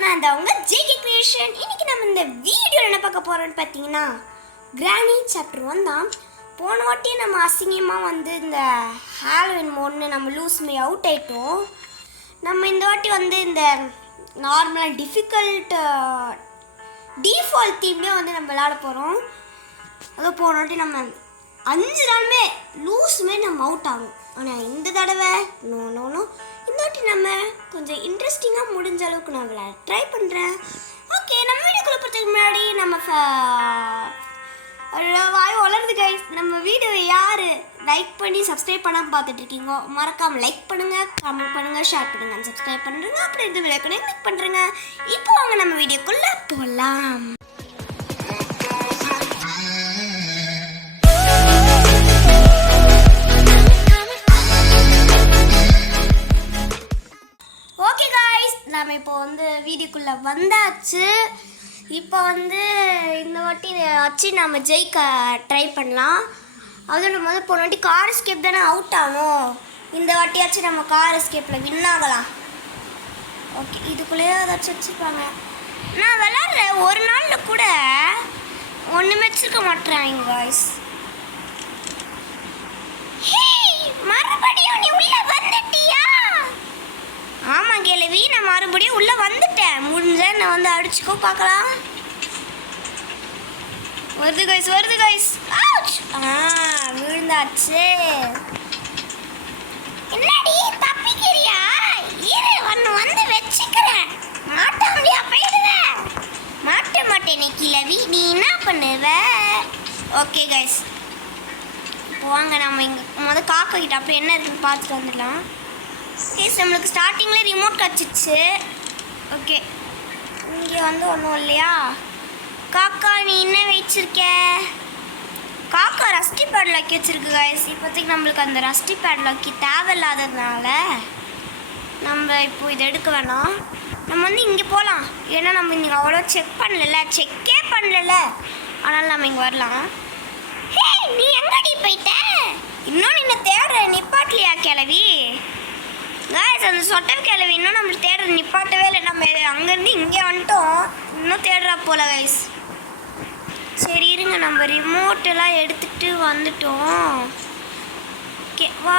நான் இந்த உங்கள் ஜேகே கிரியேஷன். இன்றைக்கி நம்ம இந்த வீடியோவில் என்ன பார்க்க போகிறோன்னு பார்த்தீங்கன்னா கிராணி சாப்டர் 1 தான். போன வாட்டி நம்ம அசிங்கமாக வந்து இந்த ஹாலோவின் மோட்னு நம்ம லூஸ் மாரி அவுட் ஆகிட்டோம். நம்ம இந்த வாட்டி வந்து இந்த நார்மலாக டிஃபிகல்ட் டிஃபால்ட் தீம்லேயே வந்து நம்ம விளையாட போகிறோம். அதோ போன வாட்டி நம்ம 5 நாளுமே லூஸுமே நம்ம அவுட் ஆகும். ஆனால் இந்த தடவை நோ இந்த வாட்டி நம்ம கொஞ்சம் இன்ட்ரெஸ்டிங்காக முடிஞ்ச அளவுக்கு நான் விளையாட ட்ரை பண்ணுறேன். ஓகே, நம்ம வீடியோக்குள்ளே போகிறதுக்கு முன்னாடி நம்ம வாய் வளருது கைஸ். நம்ம வீடியோவை யார் லைக் பண்ணி சப்ஸ்கிரைப் பண்ணாமல் பார்த்துட்டு இருக்கீங்க மறக்காமல் லைக் பண்ணுங்கள், கமெண்ட் பண்ணுங்கள், ஷேர் பண்ணுங்கள், சப்ஸ்கிரைப் பண்ணுறேங்க. அப்படி இந்த வீடியோ பண்ணி கிளிக் பண்ணுறேங்க. இப்போ வாங்க நம்ம வீடியோக்குள்ளே போகலாம். நம்ம இப்போ வந்து வீடியோக்குள்ளே வந்தாச்சு. இப்போ வந்து இந்த வாட்டி வச்சு நம்ம ஜெயிக்க ட்ரை பண்ணலாம். அதுவும் நம்ம வந்து போன வாட்டி கார் எஸ்கேப் தானே அவுட் ஆகணும். இந்த வாட்டியாச்சும் நம்ம கார் எஸ்கேப்பில் வின் ஆகலாம். ஓகே, இதுக்குள்ளேயே ஏதாச்சும் வச்சுருப்பாங்க. நான் விளாட்ற ஒரு நாளில் கூட ஒன்றுமே வச்சுருக்க மாட்டேறாங்க காய்ஸ். மறுபடியும் நீ உள்ள வந்துட்டியா? ஆமாம் கேள்வி, நான் மறுபடியும் உள்ளே வந்துட்டேன். முடிஞ்ச நான் வந்து அடிச்சுக்கோ பார்க்கலாம். வருது கைஸ். விழுந்தாச்சு. என்னடி தப்பிக்கிறியா? இரு, ஒன்று வந்து வச்சுக்கிறேன். மாட்டாமலியா போயிடுவேன்? மாட்ட மாட்டேன் கிழவி, நீ என்ன பண்ணுவ? ஓகே கைஸ், வாங்க நம்ம இங்கே முதல் காக்கா கிட்ட அப்படி என்ன இருக்குன்னு பார்த்துட்டு வந்துடலாம். கேஸ் நம்மளுக்கு ஸ்டார்டிங்கில் ரிமோட் கிடச்சிச்சு. ஓகே, இங்கே வந்து ஒன்றும் இல்லையா? காக்கா நீ என்ன வச்சிருக்க? காக்கா ரஸ்டி பேட் லாக்கி வச்சுருக்கு கைஸ். இப்போதைக்கு நம்மளுக்கு அந்த ரஸ்டி பேட் லாக்கி தேவையில்லாததுனால நம்ம இப்போ இதை எடுக்க வேணாம். நம்ம வந்து இங்கே போகலாம். ஏன்னா நம்ம இங்கே அவ்வளோ செக்கே பண்ணல. அதனால் நம்ம இங்கே வரலாம். ஹே, நீ எங்கடி போயிட்ட? இன்னும் நின்று தேடுற நிப்பாட்டலையா கிளவி? காய்ஸ், அந்த சொட்டர் கிளவி இன்னும் நம்மளுக்கு தேடுற நிப்பாட்டவே இல்லை. நம்ம அங்கேருந்து இங்கே வந்துட்டோம், இன்னும் தேடுறா போல கைஸ். சரி இருங்க, நம்ம ரிமோட்டெல்லாம் எடுத்துகிட்டு வந்துட்டோம். ஓகே, வா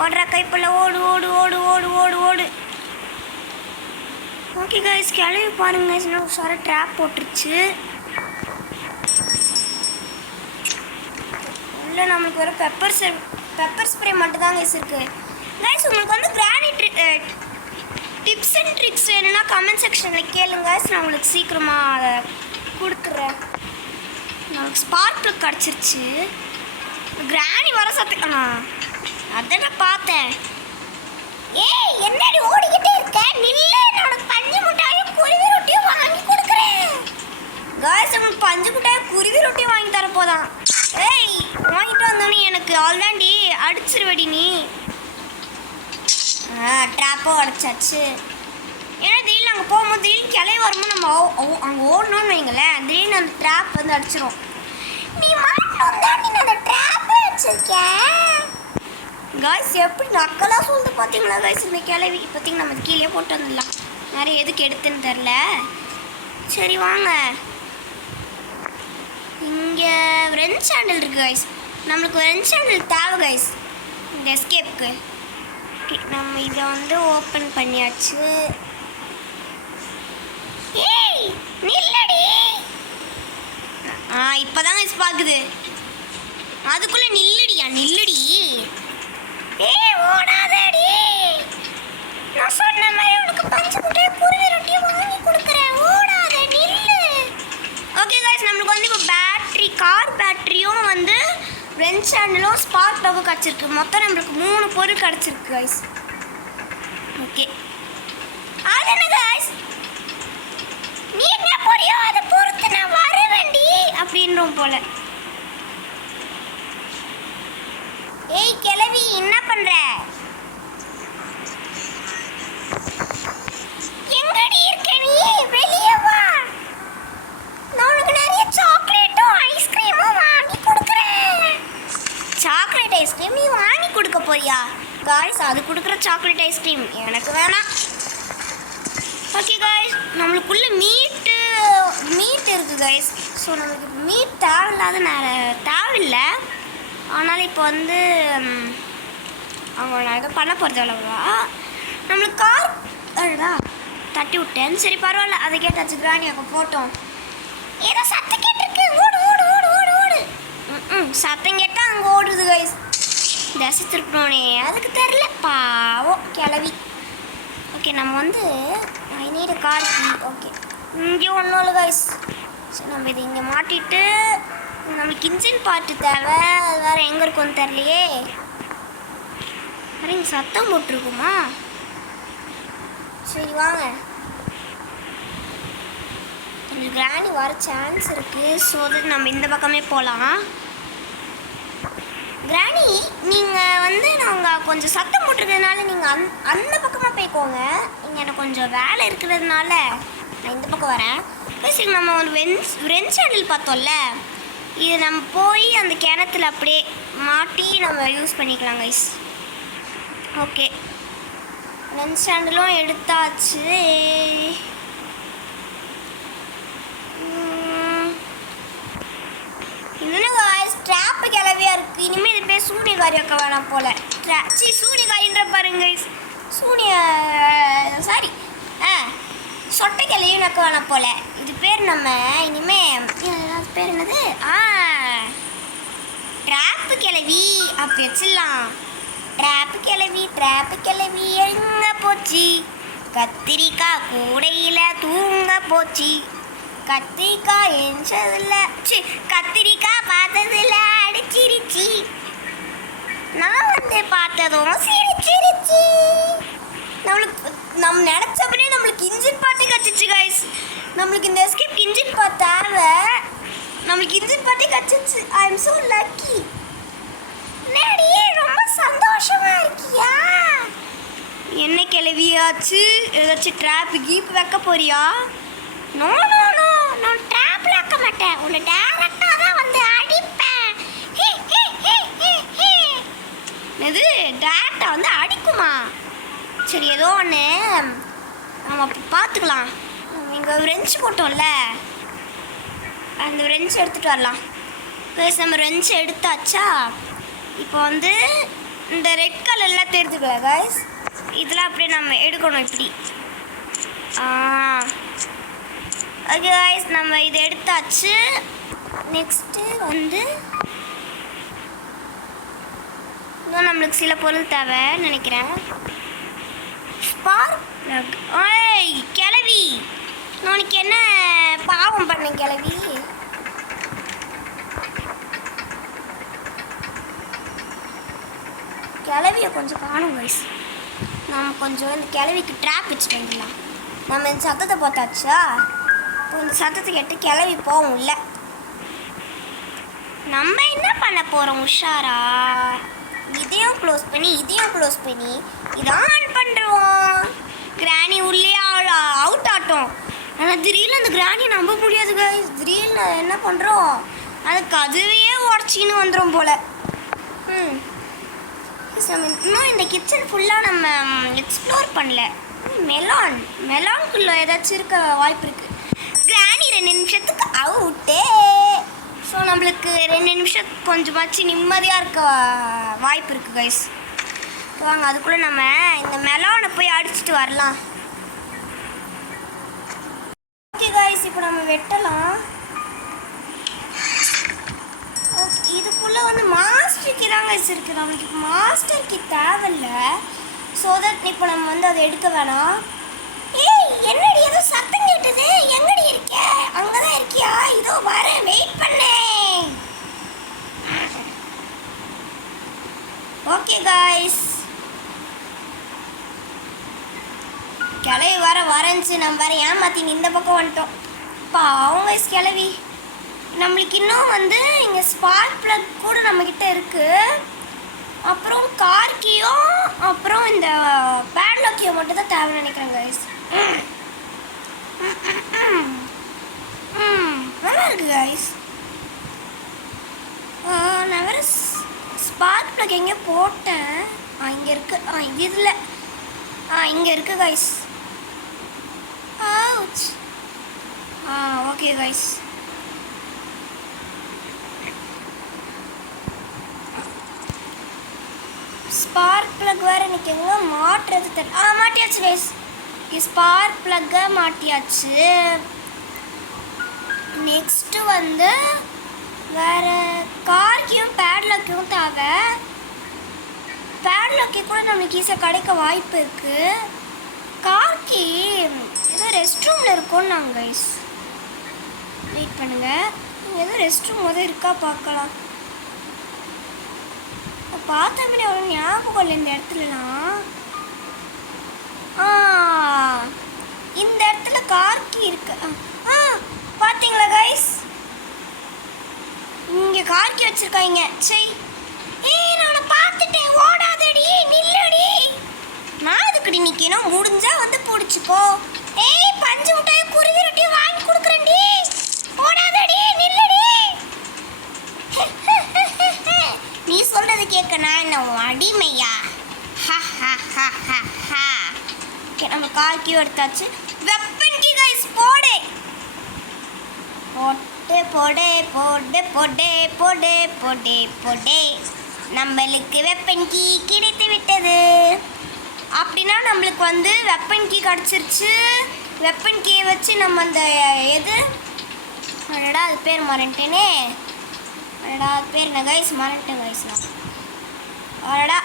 ஓடுறா கைப்பில், ஓடு. ஓகே கைஸ், கிளவி பாருங்க, இன்னும் சார ட்ராப் போட்டுருச்சு. உள்ள நம்மளுக்கு ஒரு பெப்பர் ஸ்ப்ரே மட்டும் தான் கைஸ் இருக்குது. கைஸ், உங்களுக்கு வந்து கிராணி டிப்ஸ் அண்ட் ட்ரிக்ஸ் வேணும்னா கமெண்ட் செக்ஷனில் கேளுங்க கைஸ். நான் உங்களுக்கு சீக்கிரமாக அதை கொடுத்துட்றேன். நம்மளுக்கு ஸ்பார்க் ப்ளக் கிடச்சிருச்சு. கிராணி வர சத்துக்கண்ணா, அதை நான் பார்த்தேன். ஏய், என்னடி ஓடிக்கிட்டே இருக்க? நில்லை, நான் உனக்கு பஞ்சு முட்டாயும் குருவி ரொட்டியும் வாங்கி கொடுக்குறேன். கைஸ், உங்களுக்கு பஞ்சு முட்டாயும் குருவி ரொட்டியும் வாங்கி தரப்போதான். ஏய், வாங்கிட்டு வந்தோன்னே எனக்கு ஆல்ரெடி அடிச்சிருவடி நீ. ட்ராப்போ அடிச்சாச்சு. ஏன்னா திடீர்னு அங்கே போகும்போது திடீர்னு கிளை வரும்போது நம்ம அங்கே ஓடணும்னு வைங்களேன், திடீர்னு அந்த ட்ராப் வந்து அடிச்சிடும். நீ மாட்டோம் அந்த ட்ராப்பை வச்சிருக்கேன். காய்ஸ், எப்படி நக்கலாக சொல்லுது பார்த்தீங்களா காய்ஸ் இந்த கிளவி? இப்போதைக்கு நம்ம கீழே போட்டு வந்துடலாம். நிறைய எதுக்கு எடுத்துன்னு தெரில. சரி வாங்க, இங்கே ரென்ச் ஹேண்டில் இருக்குது கைஸ். நம்மளுக்கு ரென்ச் ஹேண்டில் தேவை கைஸ் இந்த எஸ்கேப்புக்கு. நம்ம இதை வந்து ஓப்பன் பண்ணியாச்சு. ஏய் நில்லடி. இப்போ தான் கைஸ் பார்க்குது. அதுக்குள்ளே நில்லுடி. ஏய் ஓடாதடி. நான் சொன்ன மாதிரி உனக்கு பஞ்சு முட்டையை குருவி ரொட்டியை வாங்கி கொடுக்குறேன். ஓடாத, நில்லு. ஓகே கைஸ், நம்மளுக்கு வந்து இப்போ கார் பேட்டரியும் வந்து ரென்ச் ஹேண்டிலும் ஸ்பார்க் ப்ளக்கும் கிடச்சிருக்கு. மொத்தம் நம்மளுக்கு 3 பொருள் கிடச்சிருக்கு கைஸ். ஓகே, அது என்ன கைஸ்? நீ என்ன போறியோ அதை பொறுத்து நான் வர வேண்டி அப்படின்றோம் போல. ஏய் கிளவி, என்ன பண்ற? எங்கடி இருக்க நீ? வெளியே வா, நான் உனக்கு நிறைய சாக்லேட்டும் ஐஸ்கிரீமும் வாங்கி கொடுக்குறேன். சாக்லேட் ஐஸ்கிரீம் நீ வாங்கி கொடுக்க போறியா? காய்ஸ், அது கொடுக்குற சாக்லேட் ஐஸ்கிரீம் எனக்கு வேணாம். ஓகே காய்ஸ், நம்மளுக்குள்ள மீட் இருக்குது காய்ஸ். ஸோ நம்மளுக்கு மீட் தேவையில்லை. ஆனாலும் இப்போ வந்து அவங்க நான் பண்ண போகிறது அவ்வளோவா. நம்மளுக்கு கார் அதுடா தட்டி விட்டேன். சரி பரவாயில்ல, அதை கேட்டாச்சு. கிராணி அங்கே போட்டோம். ஏதோ சத்தம் கேட்டிருக்கு. ஓடு ஓடு ஓடு ஓடு ஓடு. சத்தம் கேட்டால் அங்கே ஓடுது காய்ஸ். தசை திருப்பினோனே அதுக்கு தெரில, பாவம் கிளவி. ஓகே, நம்ம வந்து I need car key. Okay, இங்கே ஒன்றும் இல்லை காய்ஸ். ஸோ நம்ம இதை இங்கே மாட்டிட்டு நம்மளுக்கு இன்ஜின் பார்ட்டு தேவை. அது வேறு எங்கே இருக்கும்னு தெரியலையே. வேறு இங்கே சத்தம் போட்டிருக்குமா? சரி வாங்க, கொஞ்சம் கிராணி வர சான்ஸ் இருக்குது. ஸோ அது நம்ம இந்த பக்கமே போகலாம். கிராணி, நீங்கள் வந்து நாங்கள் கொஞ்சம் சத்தம் போட்டிருக்கிறதுனால நீங்கள் அந்த பக்கமாக போய்க்கோங்க. இங்கே எனக்கு கொஞ்சம் வேலை இருக்கிறதுனால நான் இந்த பக்கம் வரேன். சரி, நம்ம ஒரு ரென்ச் ஹேண்டில் பார்த்தோம்ல, இது நம்ம போய் அந்த கிணத்துல அப்படியே மாட்டி நம்ம யூஸ் பண்ணிக்கலாம் கைஸ். ஓகே, ரென்ச் ஹேண்டிலும் எடுத்தாச்சு. இன்னும் காய்ஸ் ட்ராப்பு கிளவியாக இருக்குது. இனிமேல் இது பேர் சூனியக்காரி வைக்க வேணாம் போல். சூனியக்காரின்ற பாருங்க கைஸ். சாரி சொட்டை கிளவியும் நக்க வேணாம் போல். இது பேர் நம்ம இனிமேல் பேர் என்னது? ட்ராப்பு கிளவி அப்படி வச்சிடலாம். ட்ராப்பு கிளவி எங்க போச்சு? கத்திரிக்காய் கூடையில் தூங்க போச்சு. கத்திரிக்காய் எஞ்சதில்ல, கத்திரிக்காய் பார்த்ததில்ல அடிச்சிருச்சு. நான் வந்து பார்த்ததும் சிரிச்சிருச்சு. நம்ம நினச்சப்பனே நம்மளுக்கு இன்ஜின் பார்ட்டி கிடச்சிச்சு கைஸ். நம்மளுக்கு இந்த எஸ்கேப் இன்ஜின் பார்ட் தேவை. நம்மளுக்கு இன்ஜின் பார்ட்டி கிடச்சிச்சு. I am so lucky. நேடியே ரொம்ப சந்தோஷமா இருக்கியா? என்ன கிளவியாச்சு? ஏதாச்சும் ட்ராப் கீப் வைக்க போறியா? நோ நோ நோ, நான் ட்ராப்ல வைக்க மாட்டேன். உன்னை டைரக்டாக தான் வந்து அடிப்பேன். இது டைரக்டாக வந்து அடிக்குமா? சரி, ஏதோ ஒன்று நம்ம பார்த்துக்கலாம். இங்கே ரெஞ்ச் போட்டோம்ல, அந்த ரெஞ்ச் எடுத்துகிட்டு வரலாம். ப்ளஸ் நம்ம ரெஞ்ச் எடுத்தாச்சா? இப்போ வந்து இந்த ரெட் கலர்லாம் தெரிஞ்சுக்கல கைஸ், இதெல்லாம் அப்படியே நம்ம எடுக்கணும் இப்படி. ஓகே கைஸ், நம்ம இதை எடுத்தாச்சு. நெக்ஸ்ட்டு வந்து இன்னும் நம்மளுக்கு சில பொருள் தேவைன்னு நினைக்கிறேன். Spark plug. ஓய் கிளவி, நான் உனக்கு என்ன பாவம் பண்ணேன் கிளவி? கிளவியை கொஞ்சம் காணும் கைஸ். நம்ம கொஞ்சம் இந்த கிளவிக்கு ட்ராப் வச்சுட்டு வந்துடலாம். நம்ம இந்த சத்தத்தை பார்த்தாச்சா? இப்போ இந்த சத்தத்தை கேட்டு கிளவி போவோம். இல்லை, நம்ம என்ன பண்ண போகிறோம் உஷாரா? இதையும் க்ளோஸ் பண்ணி இதை ஆன் பண்ணுறோம். கிராணி உள்ளே அவுட் ஆட்டோம். ஆனால் திடீர்னு அந்த கிராணியை நம்ப முடியாது கைஸ். திடீர்னு என்ன பண்ணுறோம், அதுக்கு அதுவே உடச்சின்னு வந்துடும் போல். இன்னும் இந்த கிச்சன் ஃபுல்லாக நம்ம எக்ஸ்ப்ளோர் பண்ணல. மெலான்குள்ளே ஏதாச்சும் இருக்க வாய்ப்பு இருக்குது. கிராணி 2 நிமிஷத்துக்கு அவுட்டே. ஸோ நம்மளுக்கு 2 நிமிஷம் கொஞ்சமாச்சு நிம்மதியாக இருக்க வாய்ப்பு இருக்குது கைஸ். வாங்க, அதுக்குள்ளே நம்ம இந்த மெலானை போய் அடிச்சுட்டு வரலாம். ஓகே கைஸ், இப்போ நம்ம வெட்டலாம். இதுக்குள்ளே வந்து மாஸ்டர் கீ தான் கைஸ் இருக்குது. நம்மளுக்கு இப்போ மாஸ்டர் கீ தேவையில்லை. ஸோ தட் இப்போ நம்ம வந்து அதை எடுக்க வேணாம். ஏய், என்னடி ஏதோ சத்தம் கேட்டது? எங்கடி இருக்க? அங்கே தான் இருக்கியா? இதோ வரேன், வெயிட் பண்ணு. ஓகே கைஸ், கிளவி வரேன்ச்சு. நம்ம வேறு ஏமாற்றி இந்த பக்கம் வந்துட்டோம். இப்போ அவங்க கிளவி நம்மளுக்கு இன்னும் வந்து இங்கே ஸ்பார்க் ப்ளக் கூட நம்மக்கிட்ட இருக்குது. அப்புறம் கார் கீயும் அப்புறம் இந்த பேட்லாக் கீயும் மட்டும் தான் தேவைன்னு நினைக்கிறேன் கைஸ். நல்லா இருக்கு கைஸ். நான் வேறு ஸ்பார்க் ப்ளக் எங்கே போட்டேன்? இங்கே இருக்குது. இதில் இங்கே இருக்குது கைஸ். என்னாச்சு? Okay guys. ஸ்பார்க் ப்ளக் வேறு எனக்கு எங்கே மாட்டுறது தெரியல. மாட்டியாச்சு கைஸ். ஸ்பார்க் ப்ளக்கை மாட்டியாச்சு. நெக்ஸ்ட்டு வந்து வேறு கார்கியும் பேட்லாக்கையும் தேவை. பேட்லாக்கே கூட நம்மளுக்கு ஈஸியாக கிடைக்க வாய்ப்பு இருக்குது. கார்கி ஏதோ ரெஸ்ட் ரூமில் இருக்கோன்னு நாங்கள் கைஸ். வெயிட் பண்ணுங்கள், ஏதோ ரெஸ்ட் ரூம் முதல் இருக்கா பார்க்கலாம். பார்த்த மாதிரி அவ்வளோ ஞாபகம் இல்லை இந்த இடத்துலலாம். இந்த இடத்துல கார்கி இருக்கு. பார்த்தீங்களா கைஸ், இங்கே கார்கி வச்சுருக்காங்க. சரி, நான் பார்த்துட்டேன். ஓடாதடி, நில்லடி. நான் அதுக்கடி நிற்கணும். முடிஞ்சா வந்து பிடிச்சிக்கோ. பஞ்சு முட்டாயை குருவி ரொட்டியை வாங்கி கொடுக்குறேன்டி. ஓடாதடி, நில்லடி. நீ சொல்றது கேட்க நான் என்ன அடிமையா? நம்ம கார்கியும் எடுத்தாச்சு. வெப்பன் கீ கைஸ், போடு போட்டு போடு போடு போடு போடு போடு போடு. நம்மளுக்கு வெப்பன் கீ கிடைத்து விட்டது. அப்படின்னா நம்மளுக்கு வந்து வெப்பன் கீ கிடச்சிருச்சு. வெப்பன் கீயை வச்சு நம்ம அந்த எது அடடா அது பேர் மறந்துட்டேனே. அடடா அது பேர் என்ன கைஸ், மறந்துட்டேன் கைஸ் நான். அடடா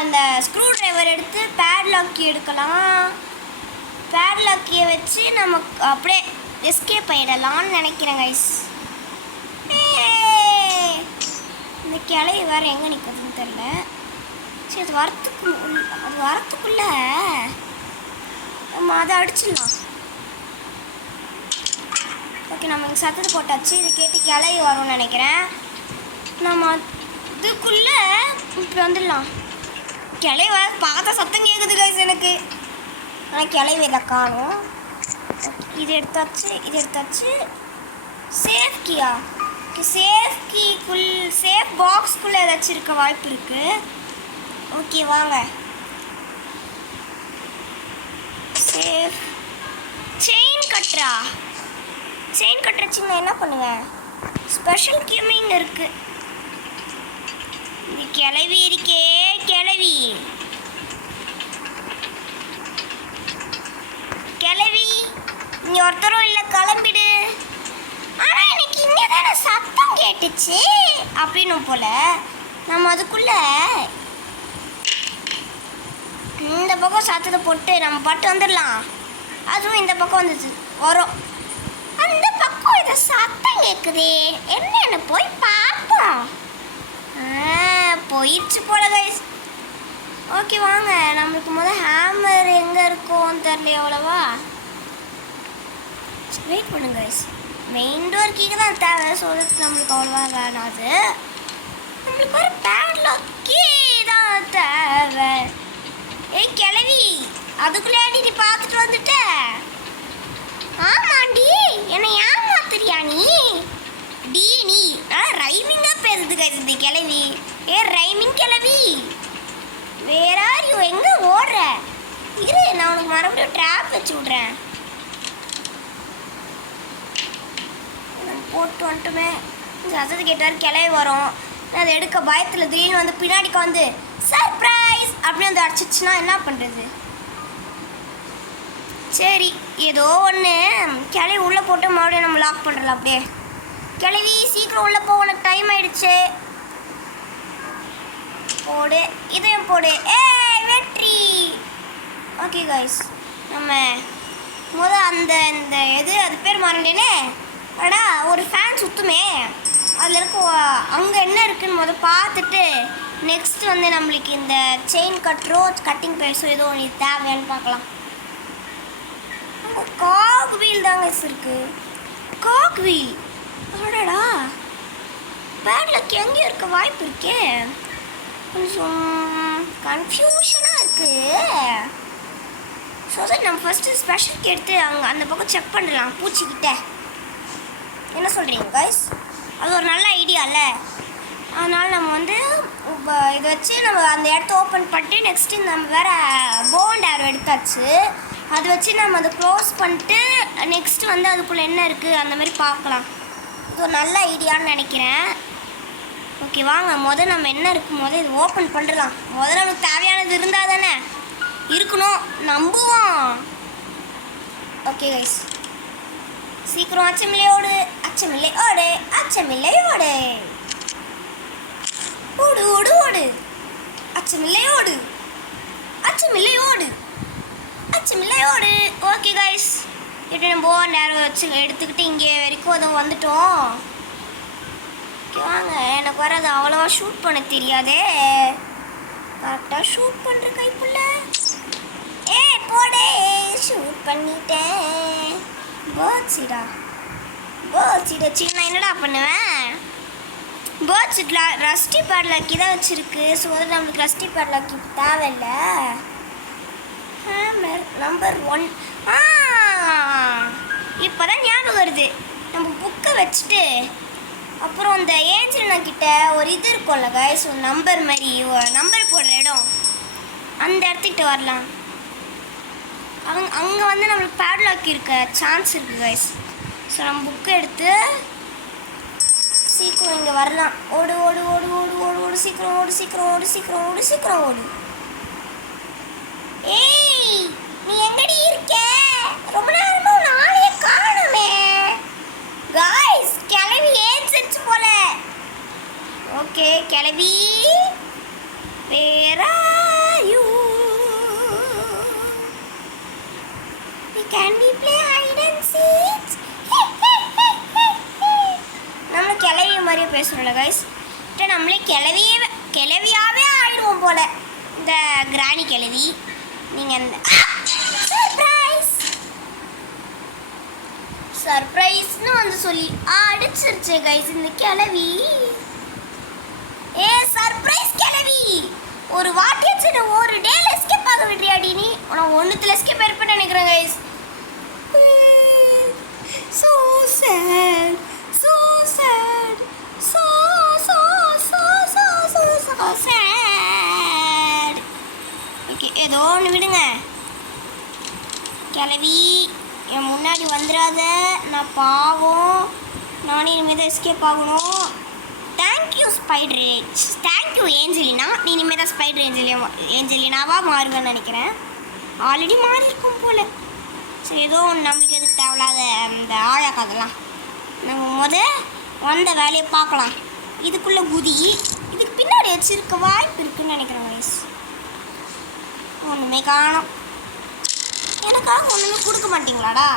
அந்த ஸ்க்ரூ ட்ரைவர் எடுத்து பேட்லாக் கீ எடுக்கலாம். பேட்லாக் கீயை வச்சு நமக்கு அப்படியே எஸ்கேப் ஆகிடலான்னு நினைக்கிறேன் கைஸ். இந்த கிளை வேறு எங்கே நிற்கிறதுன்னு தெரில. சரி, அது வரத்துக்குள்ளே நம்ம அதை அடிச்சிடலாம். ஓகே, நம்ம இங்கே சத்தத்தை போட்டாச்சு. இது கேட்டு கிளை வரும்னு நினைக்கிறேன். நம்ம இதுக்குள்ளே இப்படி வந்துடலாம். கிளை வர பார்த்தா சத்தம் கேட்குது கைஸ் எனக்கு. ஆனால் கிளை இதை காணும். இது எடுத்தாச்சு. சேஃப் கீயா? சேஃப் சேஃப் பாக்ஸ்குள்ளே ஏதாச்சும் இருக்க வாய்ப்பு இருக்குது. ஓகே வாங்க. சேஃப் செயின் கட்டுறச்சிங்க என்ன பண்ணுவேன்? ஸ்பெஷல் கீமிங் இருக்குது. இந்த கிளவி இருக்கே கிளவி இங்கே ஒருத்தரும் இல்லை, கிளம்பிடு. ஆனால் எனக்கு இங்கே தானே சத்தம் கேட்டுச்சு அப்படின்னு போல. நம்ம அதுக்குள்ளே இந்த பக்கம் சத்தத்தை போட்டு நம்ம பாட்டு வந்துடலாம். அதுவும் இந்த பக்கம் வந்துச்சு வரும். அந்த பக்கம் இதை சத்தம் கேட்குதே, என்னென்னு போய் பார்ப்போம். போயிடுச்சு போல கைஸ். ஓகே வாங்க. நம்மளுக்கு முதல் ஹேமர் எங்கே இருக்கும் தெரியல எவ்வளவா. வெயிட் பண்ணுங்க கைஸ். மெயின் டோர் கீக்கு தான் தேவை. ஸோ நம்மளுக்கு அவ்வளோவா வேணாது. நம்மளுக்கு ஒரு பேட்லாக் கீ தான் தேவை. கிளவி அதுக்குள்ளே நீ பார்த்துட்டு வந்துட்ட. ஆமாண்டி, என்னை ஏமாத்துறியா நீ? நீ ரைமிங்காக பேசுது கைஸ் இந்த கிளவி. ரைமிங் கிளவி வேற யாரையும் எங்கே ஓடுற? இரு, நான் உனக்கு மறுபடியும் ட்ராப் வச்சு விட்றேன். போட்டு வந்துட்டுமே சத்தத்தை கேட்டார் கிளவி வரும். அதை எடுக்க பயத்தில் திடீர்னு வந்து பின்னாடிக்கு வந்து சர்ப்ரைஸ் அப்படின்னு வந்து அடிச்சிச்சுன்னா என்ன பண்ணுறது? சரி, ஏதோ ஒன்று கிளவி உள்ளே போட்டு மறுபடியும் நம்ம லாக் பண்ணுறலாம். அப்படியே கிளவி சீக்கிரம் உள்ளே போக, உனக்கு டைம் ஆயிடுச்சு. போடு, இதையும் போடு. வெற்றி. ஓகே கைஸ், நம்ம அந்த இந்த எது அது பேர் மறந்தேனே. அடா ஒரு ஃபேன் சுற்றுமே, அதில் இருக்க அங்கே என்ன இருக்குன்னு பார்த்துட்டு நெக்ஸ்ட் வந்து நம்மளுக்கு இந்த செயின் கட்டிங் பேஸோ ஏதோ ஒன்று தேவையான்னு பார்க்கலாம். காக் வீல் தாங்க இருக்கு. காக் வீல் அடடா பேட்லாக் எங்கேயும் இருக்க வாய்ப்பு இருக்கே. கொஞ்சம் கன்ஃபியூஷனாக இருக்குது. ஸோ தான் நம்ம ஃபஸ்ட்டு ஸ்பெஷலுக்கு எடுத்து அங்கே அந்த பக்கம் செக் பண்ணலாம் பூச்சிக்கிட்ட. என்ன சொல்கிறீங்க கைஸ்? அது ஒரு நல்ல ஐடியா இல்லை? அதனால் நம்ம வந்து இதை வச்சு நம்ம அந்த இடத்த ஓப்பன் பண்ணிட்டு நெக்ஸ்ட்டு நம்ம வேறு போண்ட் ஏரோ எடுத்தாச்சு. அதை வச்சு நம்ம அதை க்ளோஸ் பண்ணிட்டு நெக்ஸ்ட் வந்து அதுக்குள்ளே என்ன இருக்குது அந்த மாதிரி பார்க்கலாம். இது ஒரு நல்ல ஐடியான்னு நினைக்கிறேன். ஓகே வாங்க, நம்ம என்ன இருக்குது இது ஓப்பன் பண்ணிடலாம். நமக்கு தேவையானது இருந்தால் தானே இருக்கணும், நம்புவோம். ஓகே கைஸ், சீக்கிரம் அச்சமில்லை ஓடு, அச்சமில்லை ஓடு, அச்சமில்லை ஓடு, ஓடு ஓடு ஓடு, அச்சமில்லை ஓடு, அச்சமில்லை ஓடு, அச்சமில்லை ஓடு. ஓகே கைஸ், கிட்ட நம்ம நேரம் வச்சு எடுத்துக்கிட்டு இங்கே வரைக்கும் அதை வந்துட்டோம். ஓகே வாங்க, எனக்கு வர அது அவ்வளோவா ஷூட் பண்ண தெரியாதே. கரெக்டாக ஷூட் பண்ணுற கைப்புள்ள. போடே, ஷூட் பண்ணிட்டேன். பேர்ட்ஸிடா நான் என்னடா பண்ணுவேன்? பேர்ட்ஸிட்ல ரஸ்டி பேட்லாக்கி தான் வச்சுருக்கு. ஸோ அது நம்மளுக்கு ரஸ்டி பேட்லாக்கி தேவையில்லை. Hammer number 1. இப்போ தான் ஞாபகம் வருது. நம்ம புக்கை வச்சுட்டு அப்புறம் இந்த ஏஞ்சலினா கிட்ட ஒரு இது இருக்கும்ல கைஸ், ஒரு நம்பர் மாதிரி நம்பர் போடுற இடம், அந்த இடத்துக்கிட்ட வரலாம். அங்கே வந்து நம்மளுக்கு பேட்லாக் இருக்க சான்ஸ் இருக்குது கைஸ். ஸோ நம்ம புக்கை எடுத்து சீக்கிரம் இங்கே வரலாம். ஓடு ஓடு ஓடு ஓடு ஓடு ஓடு, சீக்கிரம் ஓடு, சீக்கிரம் ஓடு, சீக்கிரம் ஓடு, சீக்கிரம் ஓடு. ஏய், நீ எங்கடி இருக்க? ரொம்ப நேரமா நானே காணுமே கைஸ். கிளவி ஏஞ்சிருச்சு போல. ஓகே கிளவி, where are you? Can we play hide and seek? நம்ம கிளவி மாதிரியே பேசுகிறோம்ல கைஸ். நம்மளே கிளவியாகவே ஆயிடுவோம் போல. இந்த கிராணி கிளவி. நீங்கள் அந்த சர்ப்ரைஸ்னு வந்து சொல்லி அடிச்சிருச்சு கைஸ் இந்த கிளவி. சர்ப்ரைஸ் கிளவி, ஒரு வாட்டியாச்சு ஒரு டேல எஸ்கேப் ஆக விடுறியாடி நீ? நான் ஒன்றுத்தில் எஸ்கேப் இருப்பேன்னு நினைக்கிறேன் guys. So sad, so sad, so sad. Okay, ஏதோ ஒன்று விடுங்க கிளவி, என் முன்னாடி வந்துடாத. நான் பாவம், நானே இனிமேல் தான் எஸ்கேப் ஆகணும். Thank you spider, thank you Angelina. நீ இனிமேல் தான் ஸ்பைடர் ஏஞ்சலினாவாக மாறுவேன்னு நினைக்கிறேன். ஆல்ரெடி மாறியிருக்கும் போல். சரி, ஏதோ ஒன்று நம்மளுக்கு எதுக்கு தேவையில்லாத இந்த ஆழாக்காதெல்லாம். நம்ம வந்த வேலையை பார்க்கலாம். இதுக்குள்ளே குதி, இதுக்கு பின்னாடி வச்சுருக்க வாய்ப்பு இருக்குன்னு நினைக்கிறேன் வயசு. ஒன்றுமே காணும். எனக்காக ஒன்றுமே கொடுக்க மாட்டிங்களாடா?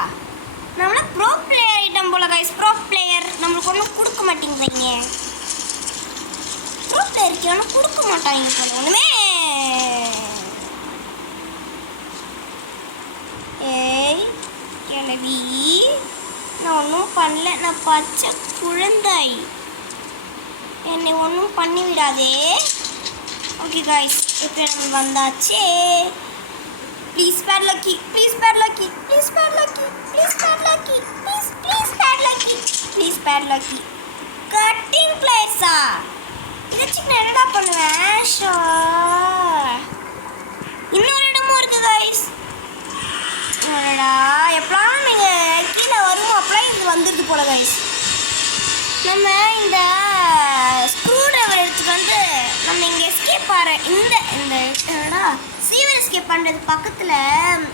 நம்மள ப்ரோ பிளேயர் ஐட்டம் போல கைஸ். ப்ரோ பிளேயர் நம்மளுக்கு ஒன்றும் கொடுக்க மாட்டேங்குறீங்க. ப்ரோ பிளேயருக்கு ஒன்றும் கொடுக்க மாட்டாங்க போல ஒன்றுமே. ஏய் கிளவி, நான் ஒன்றும் பண்ணல. நான் பச்சை குழந்தாய், என்னை ஒன்றும் பண்ணி விடாதே. ஓகே காய்ஸ், இப்போ நம்ம வந்தாச்சே. Please bad lucky, please bad lucky, please bad lucky, please bad lucky, please bad lucky, please bad lucky. Cutting பிளேஸா? இதை சின்ன என்னடா பண்ணுவேன்? ஷோ, இன்னொரு இடமும் இருக்குது காய்ஸ். எப்பலாம் நீங்கள் கீழே வருவோம் அப்போலாம் இது வந்துடுது போல கைஸ். நம்ம இந்த ஸ்க்ரூ ட்ரைவர் எடுத்துகிட்டு வந்து நம்ம இங்கே எஸ்கேப் ஆகிற இந்த என்னடா சீவர் எஸ்கேப் பண்ணுறது பக்கத்தில்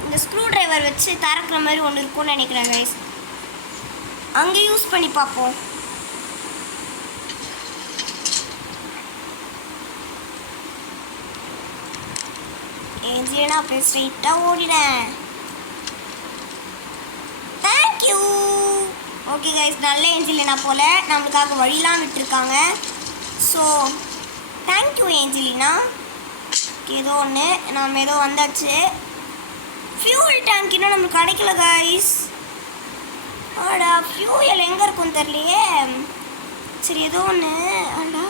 இந்த ஸ்க்ரூ ட்ரைவர் வச்சு திறக்கிற மாதிரி ஒன்று இருக்கும்னு நினைக்கிறேன் கைஸ். அங்கே யூஸ் பண்ணி பார்ப்போம். ஏஞ்சினா அப்படியே ஸ்ட்ரைட்டாக ஓடினேன். தேங்க்யூ. ஓகே கைஸ், நல்ல ஏஞ்சலினா போல் நம்மளுக்காக வழிலாம் விட்டுருக்காங்க. So thank you Angelina. ஏதோ ஒன்று நம்ம ஏதோ வந்தாச்சு. ஃபியூல் டேங்க் இன்னும் நம்மளுக்கு கிடைக்கல கைஸ். ஆடா, ஃபியூயல் எங்கே இருக்குன்னு தெரியலையே. சரி, ஏதோ ஒன்று. ஆடா,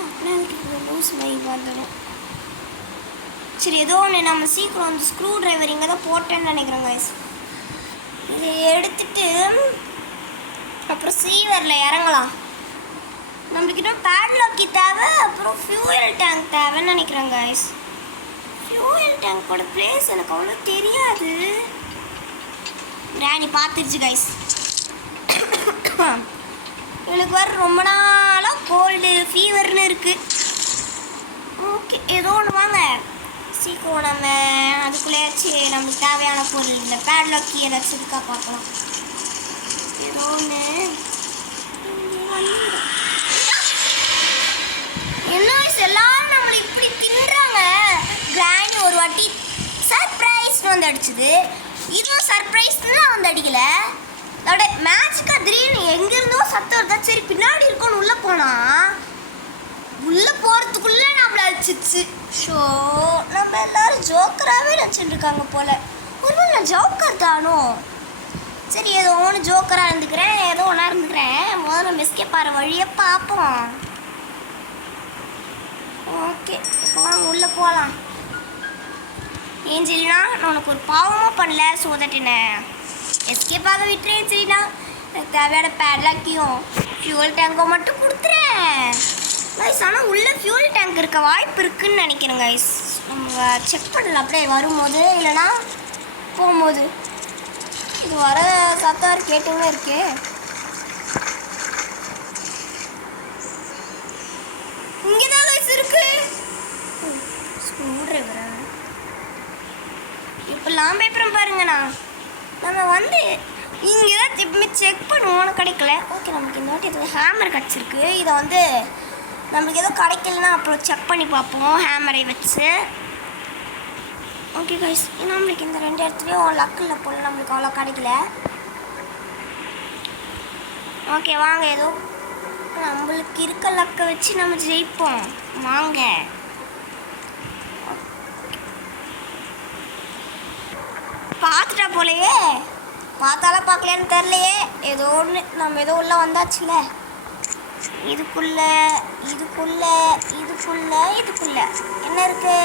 லூஸ் மாதிரி வந்துடும். சரி, ஏதோ ஒன்று நம்ம சீக்கிரம் வந்து ஸ்க்ரூ ட்ரைவர் இங்கே தான் போட்டேன்னு நினைக்கிறேன் கைஸ். இதை எடுத்துட்டு அப்புறம் சீவரில் இறங்கலாம். நம்மக்கிட்ட பேட்லாக்கி தேவை, அப்புறம் ஃபியூயல் டேங்க் தேவைன்னு நினைக்கிறேன் கைஸ். ஃபியூயல் டேங்கோட பிளேஸ் எனக்கு அவ்வளோ தெரியாது. கிராணி பார்த்துருச்சு கைஸ். எனக்கு வர ரொம்ப நாளாக கோல்டு ஃபீவர்னு இருக்குது. ஓகே, ஏதோ ஒன்று வாங்க சீக்கிரம். நம்ம அதுக்குள்ளேயாச்சும் நமக்கு தேவையான பொருள் இந்த பேட்லாக்கி ஏதாச்சும் இருக்கா பார்க்கலாம். ஏதோ ஒன்று என்ன வயசு எல்லாரும் நம்மளை இப்படி தின்றாங்க. கிராணி ஒரு வாட்டி சர்ப்ரைஸ்னு வந்து அடிச்சுது, இதுவும் சர்ப்ரைஸ்ன்னு வந்து அடிக்கல. அதோட மேட்ச்க்காக திடீர்னு எங்கேருந்தோ சத்தம் வருதா, சரி பின்னாடி இருக்கோன்னு உள்ளே போனால் உள்ளே போகிறதுக்குள்ளே நம்மளை அடிச்சிச்சு. ஷோ, நம்ம எல்லாரும் ஜோக்கராகவே நினச்சிட்டு இருக்காங்க போல். ஒன்றும் நான் ஜோக்கர் தானோ. சரி, ஏதோ ஒன்று ஜோக்கராக இருந்துக்கிறேன், ஏதோ ஒன்றா இருந்துக்கிறேன். முதல்ல நம்ம எஸ்கேப் ஆகிற வழியை பார்ப்போம். ஓகே, இப்போ வாங்க உள்ளே போகலாம். ஏஞ்சலினா, நான் உனக்கு ஒரு பாவமும் பண்ணல, ஸோ தட் என்ன எஸ்கேப் ஆக விட்டுறேன். ஏஞ்சலினா, எனக்கு தேவையான பேட்லாக்கையும் ஃபியூல் டேங்கை மட்டும் கொடுத்துறேன் கைஸ். ஆனால் உள்ளே ஃபியூல் டேங்க் இருக்க வாய்ப்பு இருக்குதுன்னு நினைக்கிறேன் கைஸ். நம்ம செக் பண்ணலாம் அப்படியே வரும்போது, இல்லைனா போகும்போது. இது வர சத்தம் கேட்டுமே இருக்கே. இங்கே தான் கைஸ் இருக்கு ஸ்க்ரூ டிரைவரா. இப்போலாம் பேப்பரம் பாருங்கண்ணா. நம்ம வந்து இங்கே தான் எப்பவுமே செக் பண்ணுவோன்னு கிடைக்கல. ஓகே, நமக்கு இந்த வாட்டி இது ஹேமர் கிடச்சிருக்கு. இதை வந்து நம்மளுக்கு எதுவும் கிடைக்கலன்னா அப்புறம் செக் பண்ணி பார்ப்போம் ஹேமரை வச்சு. ஓகே கைஸ், நம்மளுக்கு இந்த 2 இடத்துலையும் லக்கில் போல் நம்மளுக்கு அவ்வளோ கிடைக்கல. ஓகே வாங்க, ஏதோ நம்மளுக்கு இருக்க லக்கை வச்சு நம்ம ஜெயிப்போம் வாங்க. பார்த்துட்டா போலையே, பார்த்தாலும் பார்க்கலையான்னு தெரிலையே. ஏதோ ஒன்று நம்ம ஏதோ உள்ள வந்தாச்சுல. இதுக்குள்ள இதுக்குள்ள இதுக்குள்ள இதுக்குள்ள என்ன இருக்கு?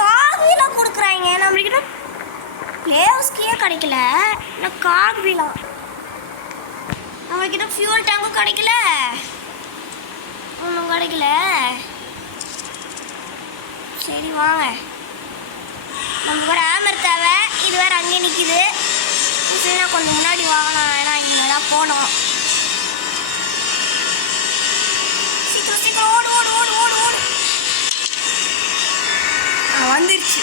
காக்வீலாம் கொடுக்குறாங்க. நம்மளுக்கு பிளேயர்ஸ்க்கே கிடைக்கல. இன்னும் காக்வீலாம் நம்மளுக்கிட்ட ஃபியூல் டேங்கும் கிடைக்கல, ஒன்றும் கிடைக்கல. சரி வாங்க, நமக்கு ஒரு ஹேமர் தேவை. இது வேறு அங்கே நிற்கிது. சரினா கொஞ்சம் முன்னாடி வாங்கலாம், ஏன்னா இங்கே தான் போனோம். சீக்கிரம் சீக்கிரம் ஓடு ஓடு ஓடு ஓடு ஓடு. வந்துருச்சு.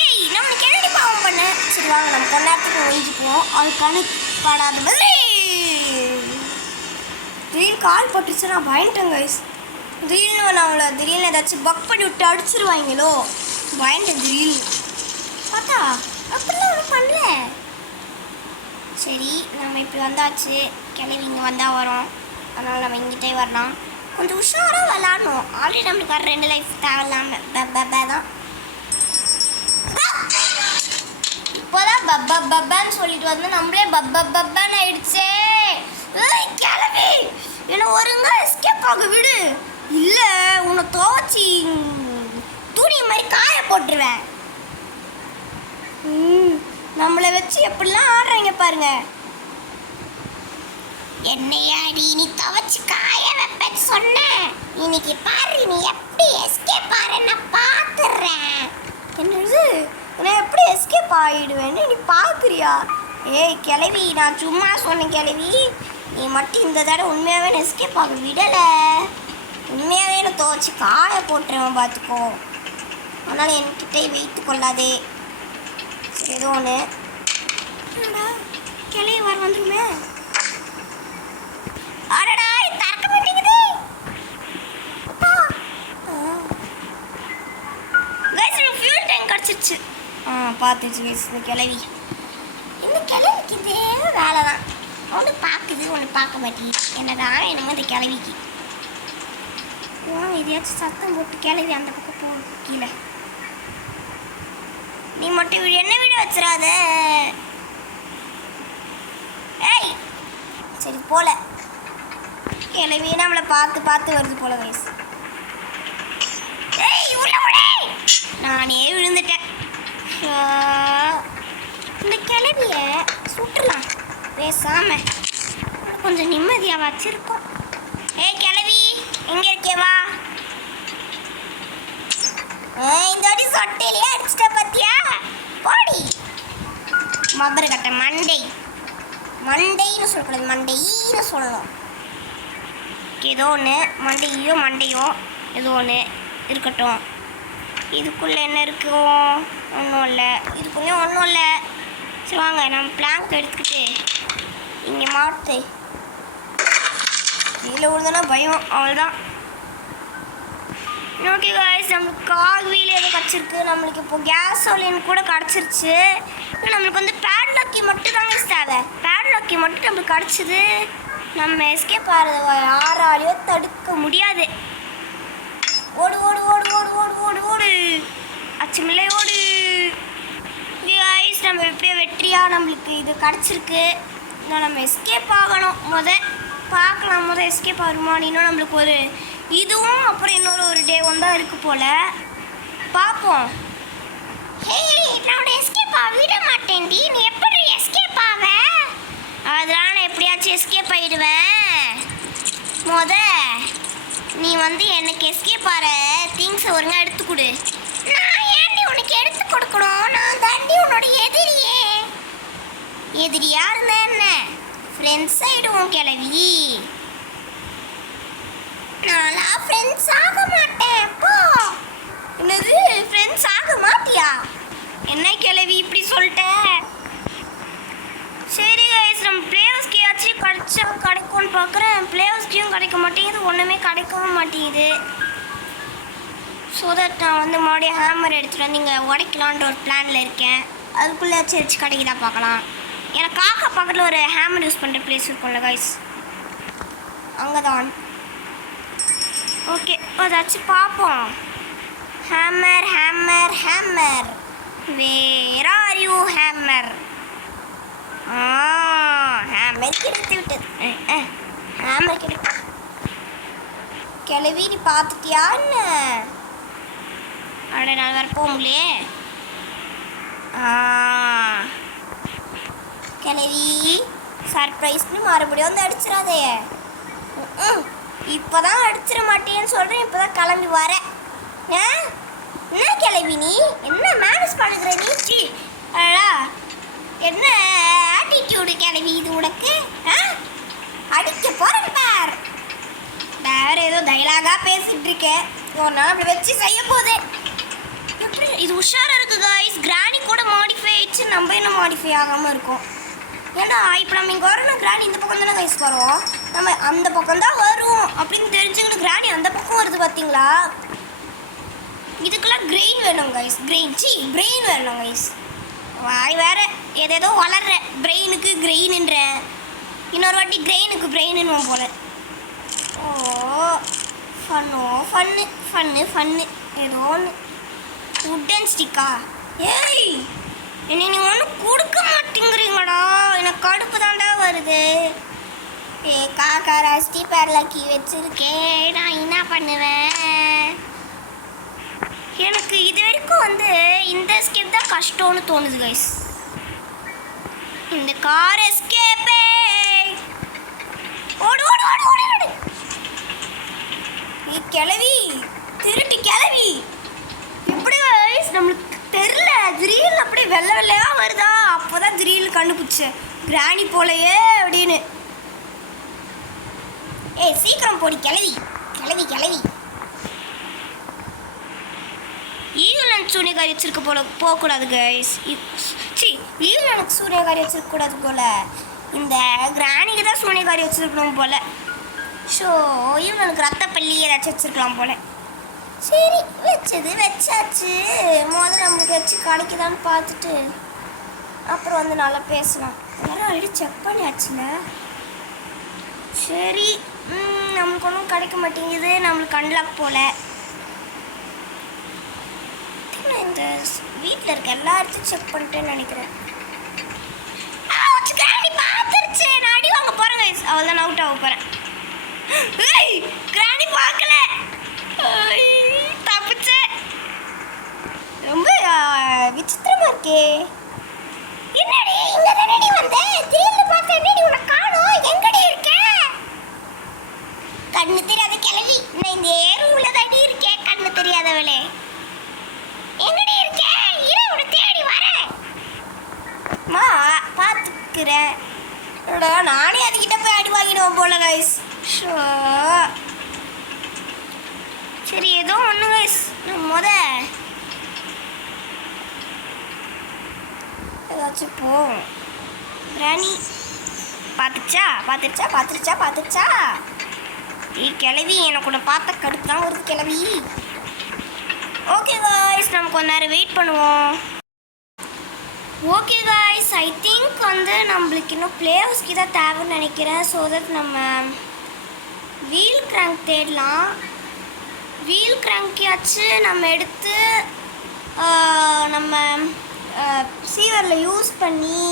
ஏய், நம்மளுக்கு என்னடி பாவம் பண்ணு. சரி வாங்க, நம்ம கொஞ்ச நேரத்துக்கு ஒழிஞ்சுக்குவோம். அது கணக்காடாத மாதிரி திடீர்னு கால் பட்டுச்சு. நான் பயன்ட்டேன் கைஸ். திடீர்னு நம்மளை திடீர்னு ஏதாச்சும் பக் பண்ணி விட்டு அடிச்சிருவாங்களோ பயன்ட்டேன். திடீர்னு பார்த்தா அப்படிலாம் ஒன்றும் பண்ணல. சரி, நம்ம இப்படி வந்தாச்சு. கிளவி இங்கே வந்தால் வரோம், அதனால் நம்ம இங்கிட்டே வரலாம். கொஞ்சம் உஷாராக விளாடணும். ஆல்ரெடி நம்மளுக்கு வர 2 லைஃப் தேவையில்லாமல் தான். இப்போதான் பப்பான்னு சொல்லிட்டு வந்து நம்மளே பப்பான்னு ஆயிடுச்சே. கிளவி என்ன ஒருங்க எஸ்கேப் ஆக விடு. இல்லை, உன்னை துவச்சி துணி மாதிரி காய போட்டுருவேன். நம்மளை வச்சு எப்படிலாம் ஆடுறீங்க பாருங்க. என்னையாடி நீ துவச்சி காய வைப்பேன்னு சொன்ன. இன்னைக்கு பாரு நீ எப்படி எஸ்கேப் ஆறேன்னு பார்த்துடுறேன். என்னது, நான் எப்படி எஸ்கேப் ஆகிடுவேன்னு நீ பார்க்குறியா? ஏய் கிளவி, நான் சும்மா சொன்னேன் கிளவி. நீ மட்டும் இந்த தடவை உண்மையாகவே எஸ்கேப் ஆக விடலை. உண்மையாகவே நான் துவச்சி காய போட்டுருவேன் பார்த்துக்கோ. அதனால் என்கிட்ட வைத்து கொள்ளாதே. சரி, ஏதோ ஒன்று கிளவி வர வந்துருமே. அடடா, திறக்க மாட்டேங்குது. ஃபியூல் டேங்க் கிடச்சிருச்சு. பார்த்துச்சு கைஸ். இந்த கிளவிக்கு இதே வேலை தான். ஒன்று பார்க்குது, ஒன்று பார்க்க மாட்டேங்குது. என்னதான் என்னங்க இந்த கிளவிக்கு. இதையாச்சும் சத்தம் போட்டு கிளவி அந்த பக்கம் போகும் கீழே. நீ மட்டும் என்ன வீடு வச்சிடாத. ஏய் சரி போல. கிளவி நம்மளை பார்த்து வருது போல வயசு. ஏய் உள்ள விடு. நானே விழுந்துட்டேன். இந்த கிளவிய சுட்டுலாம் பேசாம கொஞ்சம் நிம்மதியாக வச்சிருக்கோம். ஏய் கிளவி, எங்கே இருக்கேவா? இந்த வாட்டி சொட்டையிலேயே அடிச்சிட்ட பத்தியா? போடி. மப்பர் கட்டை மண்டைன்னு சொல்லக்கூடாது, மண்டைன்னு சொல்லணும். ஏதோ ஒன்று மண்டையோ ஏதோ ஒன்று இருக்கட்டும். இதுக்குள்ளே என்ன இருக்கும்? ஒன்றும் இல்லை. இதுக்குள்ளே ஒன்றும் இல்லை. சரி வாங்க, நம்ம பிளாங்க் எடுத்துக்கிட்டு இங்கே மாட்டு கீழே விழுந்தோன்னா பயம், அவ்வளோதான். ஓகே காய்ஸ், நம்மளுக்கு கார் வீல் எதுவும் கிடச்சிருக்கு. நம்மளுக்கு இப்போ கேஸோலின் கூட கிடச்சிருச்சு. நம்மளுக்கு வந்து பேட்லாக்கி மட்டும் தாங்க தேவை. பேட்லாக்கி மட்டும் நம்மளுக்கு கிடச்சிது. நம்ம எஸ்கேப் ஆகிறது யாராலையோ தடுக்க முடியாது. ஓடு ஓடு ஓடு ஓடு ஓடு ஓடு ஓடு அச்சமில்லை ஓடு. காய்ஸ், நம்ம எப்படியோ வெற்றியாக நம்மளுக்கு இது கிடச்சிருக்கு. இன்னும் நம்ம எஸ்கேப் ஆகணும். பார்க்கலாம் எஸ்கேப் ஆகுமான்னு. இன்னும் நம்மளுக்கு ஒரு இதுவும் அப்புறம் இன்னொரு ஒரு டேவும் தான் இருக்குது போல். பார்ப்போம். நான் எஸ்கேப் விட மாட்டேன்டி. நீ எப்படி எஸ்கேப் ஆவ? அதெல்லாம் நான் எப்படியாச்சும் எஸ்கேப் ஆகிடுவேன். நீ வந்து எனக்கு எஸ்கேப் ஆகிற திங்ஸை ஒருங்க எடுத்து கொடு. நான் ஏன்டி உனக்கு எடுத்து கொடுக்கணும்? நான் தாண்டி உன்னோட எதிரியா இருந்த என்ன ஃப்ரெண்ட்ஸ் ஆகிடுவோம் கிளவி. நான்லாம் ஃப்ரெண்ட்ஸ் ஆக மாட்டேன். போ. என்னது ஃப்ரெண்ட்ஸ் ஆக மாட்டியா? என்ன கிளவி இப்படி சொல்லிட்டேன்? சரி கைஸ், நம்ம பிளேயர்ஸ்கியாச்சும் கிடைக்கும்னு பார்க்குறேன். பிளேயர்ஸ்கியும் கிடைக்க மாட்டேங்குது, ஒன்றுமே கிடைக்கவும் மாட்டேங்குது. ஸோ தட் நான் வந்து மறுபடியும் ஹேமர் எடுத்துகிட்டு வந்து இங்கே உடைக்கலான்ற ஒரு பிளானில் இருக்கேன். அதுக்குள்ளேயாச்சும் வச்சு கிடைக்குதா பார்க்கலாம். ஏன்னா காக்கா பக்கத்தில் ஒரு ஹேமர் யூஸ் பண்ணுற பிளேஸ் இருக்கும்ல கைஸ், அங்கே தான். ஓகே, அதாச்சும் பார்ப்போம். Hammer hammer hammer, where are you hammer? Hammer கிடைத்து விட்டது. ஹேமர் கிடைக்கும். கிளவி நீ பார்த்துட்டியா என்ன? அட நான் வேறு போக முடியலையே. கிளவி சர்ப்ரைஸ்னு மறுபடியும் வந்து அடிச்சிடாதே. இப்போ தான் அடிச்சிட மாட்டேன்னு சொல்கிறேன், இப்போ தான் கிளம்பி வரேன். என்ன கிளவி நீ என்ன மேனேஜ் பண்ணுகிற நீ? என்ன ஆட்டிடியூடு கிளவி இது உனக்கு? அடிக்க போகிறேன் பார். வேறு ஏதோ டைலாகாக பேசிகிட்டு இருக்கேன். ஒரு நாள் அப்படி வச்சு செய்ய போதே. எப்படி இது உஷாராக இருக்குது காய்ஸ். கிராணி கூட மாடிஃபை ஆயிடுச்சு, நம்ம இன்னும் மாடிஃபை ஆகாமல் இருக்கோம். ஏன்னா இப்போ நம்ம இங்கே வரணும், கிராணி இந்த பக்கம் தானே கைஸ் வரும். நம்ம அந்த பக்கம் தான் வரும் அப்படின்னு தெரிஞ்சுக்கிட்டு கிராணி அந்த பக்கம் வருது பார்த்தீங்களா? இதுக்கெல்லாம் கிரெயின் வேணும் கைஸ். பிரெயின் வேணும் கைஸ். வாய் வேற ஏதேதோ வளர்ற பிரெயினுக்கு கிரெயின்ன்ற. இன்னொரு வாட்டி கிரெயினுக்கு பிரெயின்னு போல. ஓ ஃபன்னு ஏதோ ஒன்று. உட்டன் ஸ்டிக்கா? ஏய் என்ன நீ ஒன்றும் கொடுக்க மாட்டேங்கிறீங்கடா, எனக்கு கடுப்பு தாண்டா வருது. காக்கா ராஸ்டி பேர்லாக்கி வச்சிருக்கேன், நான் என்ன பண்ணுவேன்? எனக்கு இது வரைக்கும் வந்து இந்த எஸ்கேப் தான் கஷ்டம்னு தோணுது கைஸ். இந்த கார் எஸ்கேப்பே. ஓடு ஓடு ஓடு ஓடு ஓடு. கிளவி திருட்டு கிளவி. இப்படி கைஸ் நம்மளுக்கு தெரில, திடீர்னு அப்படியே வெள்ளை வெள்ளையாக வருதா, அப்போ தான் திடீர்னு கண்டுபிடிச்சேன் கிராணி போலையே அப்படின்னு. சீக்கிரம் போடி கிளவி. ஈவலன் சூனியக்காரி வச்சிருக்க போல போகக்கூடாது கைஸ். ஈவலனுக்கு சூனியக்காரி வச்சிருக்கக்கூடாது போல். இந்த கிராணிக்கு தான் சூனியக்காரி வச்சிருக்கணும் போல். ஸோ ஈவலனுக்கு ரத்தப்பள்ளி ஏதாச்சும் வச்சிருக்கலாம் போல். சரி வச்சாச்சு. முதல்ல நம்மளுக்கு வச்சு கிடைக்குதான்னு பார்த்துட்டு அப்புறம் வந்து நல்லா பேசலாம். யாரும் ஆல்ரெடி செக் பண்ணியாச்சுல. சரி, நம்மளுக்கு ஒன்றும் கிடைக்க மாட்டேங்குது, நம்மளுக்கு அன்லாக் போல. இந்த வீட்டில் இருக்க எல்லா இடத்தையும் செக் பண்ணிட்டேன்னு நினைக்கிறேன். பார்த்துருச்சு, நான் அடி வாங்க போகிறேன் கைஸ். அவள் தான் அவுட் ஆக போகிறேன். கிராணி பார்க்கல, தப்பிச்சே. ரொம்ப விசித்திரமா இருக்கே. என்னடி இங்க தானடி வந்த? திடீர்னு பார்த்தா என்னடி உன்னை காணோம்? எங்கடி இருக்க? கண்ணு தெரியாத கிளவி. நான் இந்த ரூம்ல தாடி இருக்கேன். கண்ணு தெரியாதவளே, எங்கடி இருக்க? இரு, உன்னை தேடி வரேன். வச்சுக்கிறேன். நானே அதுக்கிட்ட போய் அடி வாங்கிடுவோம் போல கைஸ். ஷோ சரி ஏதோ ஒன்று கைஸ். நம்ம ஏதாச்சும் போவோம். ராணி பார்த்துருச்சா கிளவி எனக்கு கூட பார்த்த கடுப்பு தான் வருது கிளவி. ஓகே காய்ஸ் நம்ம கொஞ்ச நேரம் வெயிட் பண்ணுவோம். ஓகே காய்ஸ் ஐ திங்க் நம்மளுக்கு இன்னும் பிளேயர்ஸ்க்கு தான் தேவைன்னு நினைக்கிறேன். ஸோ தட் நம்ம வீல் கிராங்க் தேடலாம். வீல் கிராங்கையாச்சு நம்ம எடுத்து நம்ம சீவரில் யூஸ் பண்ணி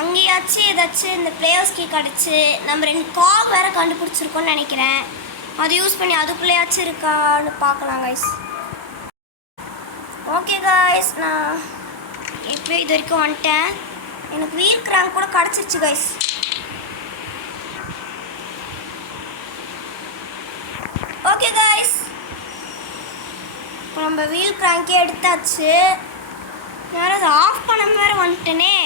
அங்கேயாச்சும் ஏதாச்சும் இந்த பிளேயர்ஸ்க்கு கிடச்சி நம்ம 2 கார் வேறு கண்டுபிடிச்சிருக்கோன்னு நினைக்கிறேன். அதை யூஸ் பண்ணி அதுக்குள்ளேயாச்சும் இருக்கான்னு பார்க்கலாம் கைஸ். ஓகே கைஸ் நான் எப்போயும் இது வரைக்கும் வந்துட்டேன். எனக்கு வீல் கிராங்க் கூட கிடச்சிருச்சு கைஸ். ஓகே கைஸ் இப்போ நம்ம வீல் கிராங்கே எடுத்தாச்சு. நான் அதை ஆஃப் பண்ண வேறு வந்துட்டேனே.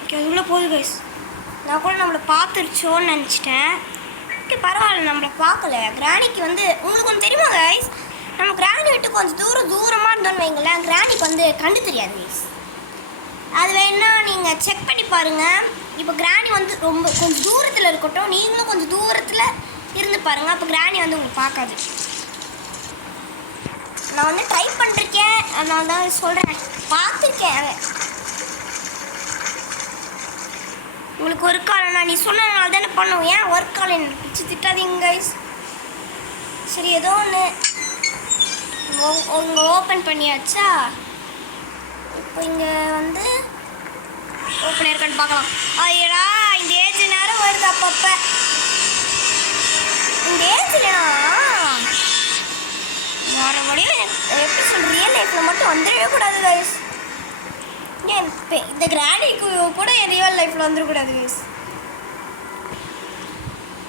ஓகே அதுக்குள்ளே போகுது கைஸ். நான் கூட நம்மளை பார்த்துருச்சோன்னு நினச்சிட்டேன். ஓகே பரவாயில்ல நம்மளை பார்க்கல. கிராணிக்கு உங்களுக்கு ஒன்று தெரியுமா கைஸ், நம்ம கிராணி விட்டு கொஞ்சம் தூரமாக இருந்தோன்னு வைங்களேன், கிராணிக்கு கண்டு தெரியாது கைஸ். அது வேணா நீங்கள் செக் பண்ணி பாருங்கள். இப்போ கிராணி ரொம்ப கொஞ்சம் தூரத்தில் இருக்கட்டும், நீங்களும் கொஞ்சம் தூரத்தில் இருந்து பாருங்கள். அப்போ கிராணி உங்களுக்கு பார்க்காது. நான் ட்ரை பண்ணிருக்கேன், அதனால தான் சொல்கிறேன். பார்த்துருக்கேன். உங்களுக்கு ஒர்க் ஆகலைண்ணா நீ சொன்னதுனால தானே பண்ணுவோம். ஏன் ஒர்க் ஆகலை பிடிச்சி திட்டாதீங்க கைஸ். சரி ஏதோ ஒன்று உங்க ஓப்பன் பண்ணியாச்சா. இப்போ இங்கே ஓப்பன் இருக்கான்னு பார்க்கலாம். ஐயடா இந்த ஏஜ் நேரம் வருது அப்பப்போ. இந்த ஏஜ்லனா மறுபடியும் எப்படி சொல்ற ரியல் லைஃப்பில் மட்டும் வந்துடவே கூடாது கைஸ். ஏன் இந்த கிராணிக்கு கூட என் ரியல் லைஃப்பில் வந்துடக்கூடாது கைஸ்.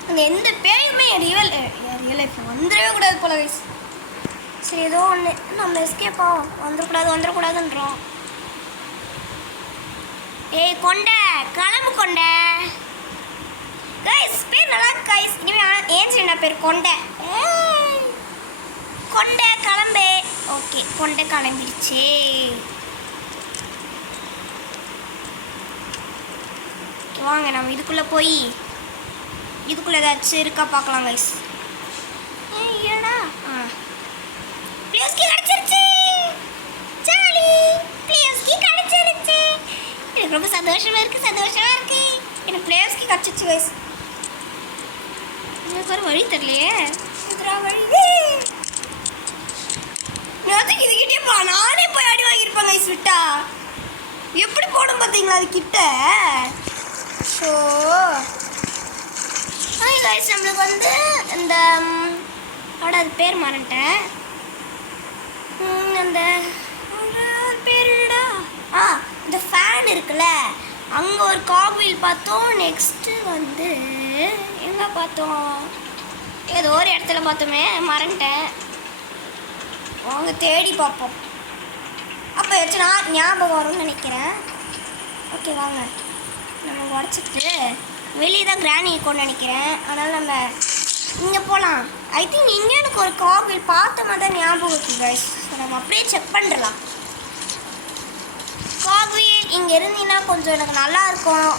அந்த எந்த பேயுமே ரியல் லைஃப்பில் வந்துடவே கூடாது போல கைஸ். சரி ஏதோ ஒன்று நம்ம எஸ்கேப் ஆகும். வந்துடக்கூடாதுன்றோம். ஏய் கொண்டை கிளம்பு கொண்டை கைஸ். பேர் நல்லா இருக்கு கைஸ். இனிமேல் ஏன் என்ன பேர் கொண்டை. கொண்டை கிளம்பு. ஓகே கொண்டை கிளம்பிடுச்சு. வாங்க நம்ம இதுக்குள்ளே போய் இதுக்குள்ளே ஏதாச்சும் இருக்கா பார்க்கலாம் கைஸ். ஏடா பிளேஸ்க்கு கிடச்சிருச்சு. ஜாலி பிளேஸ்க்கு கிடச்சிருச்சு. எனக்கு ரொம்ப சந்தோஷமாக இருக்குது. எனக்கு பிளேஸ்க்கு கிடச்சிருச்சு கைஸ். எனக்கு ஒரு வழி தெரியலையே. வழி இதுக்கிட்டே நானே போய் அடி வாங்கியிருப்பேன் கைஸ். விட்டா எப்படி போடும் பார்த்தீங்களா அது கிட்ட. ஸோ கைஸ் நம்மளுக்கு இந்த அது பேர் மறந்துட்டேன். அந்த பேருடா இந்த ஃபேன் இருக்குல்ல, அங்கே ஒரு காக்வீல் பார்த்தோம். நெக்ஸ்ட்டு எங்கே பார்த்தோம், ஏதோ ஒரு இடத்துல பார்த்தோமே மறந்துட்டேன். அவங்க தேடி பார்ப்போம். அப்போ எச்சுனா ஞாபகம் வரும்னு நினைக்கிறேன். ஓகே வாங்க நம்ம உடச்சிட்டு வெளியே தான் கிராணி இருக்கும்னு நினைக்கிறேன். அதனால் நம்ம இங்கே போகலாம். ஐ திங்க் இங்கே எனக்கு ஒரு காக்வீல் பார்த்த மாதிரி தான் ஞாபகம் இருக்குது கைஸ். ஸோ நம்ம அப்படியே செக் பண்ணிடலாம். காக்வீல் இங்கே இருந்தீங்கன்னா கொஞ்சம் எனக்கு நல்லாயிருக்கும்.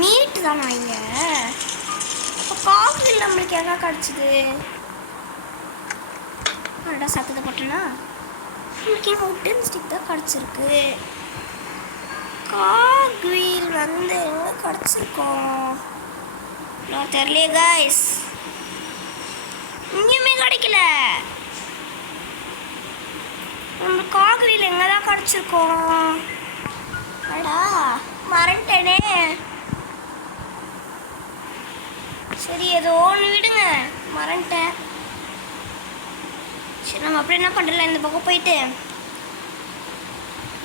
மீட்டு தானா இங்கே. அப்போ காக்வீல் நம்மளுக்கு எங்கே கிடச்சிது. அடா சத்தத்தை போட்டேன்னா நம்மளுக்கு இங்கே உட்டன் ஸ்டிக் தான் கிடச்சிருக்கு. காக்வீல் எங்கே கிடச்சிருக்கோம் நான் தெரியலையே கைஸ். இங்கேயுமே கிடைக்கல. நம்ம காக்வீல் எங்கே தான் கிடச்சிருக்கோம். அடா மறந்துட்டேனே. சரி ஏதோ ஒன்று விடுங்க, மறந்துட்டேன். சரி நம்ம அப்படி என்ன பண்ணுறல, இந்த பக்கம் போயிட்டு